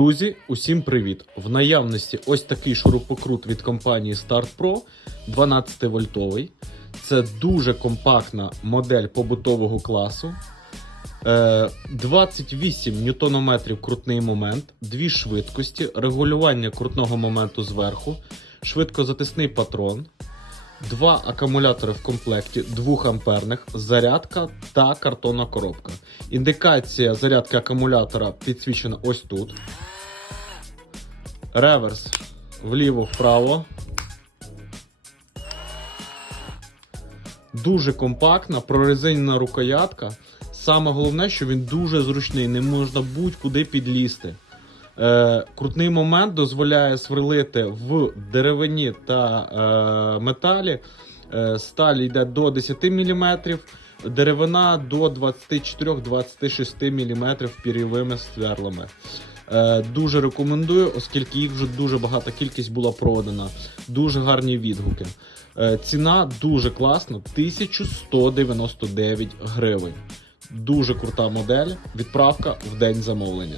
Друзі, усім привіт! В наявності ось такий шурупокрут від компанії Start Pro 12 вольтовий. Це дуже компактна модель побутового класу. Е, 28 ньютонометрів крутний момент, дві швидкості, регулювання крутного моменту зверху, швидкозатисний патрон, два акумулятори в комплекті 2 амперних, зарядка та картонна коробка. Індикація зарядки акумулятора підсвічена ось тут. Реверс вліво-вправо. Дуже компактна, прорезинена рукоятка. Саме головне, що він дуже зручний, не можна будь-куди підлізти. Е, крутний момент дозволяє сверлити в деревині та е, металі. Е, сталь йде до 10 мм, деревина до 24-26 мм пір'євими сверлами. Е, Дуже рекомендую, оскільки їх вже дуже багата кількість була продана. Дуже гарні відгуки. Е, Ціна дуже класна 1199 гривень. Дуже крута модель. Відправка в день замовлення.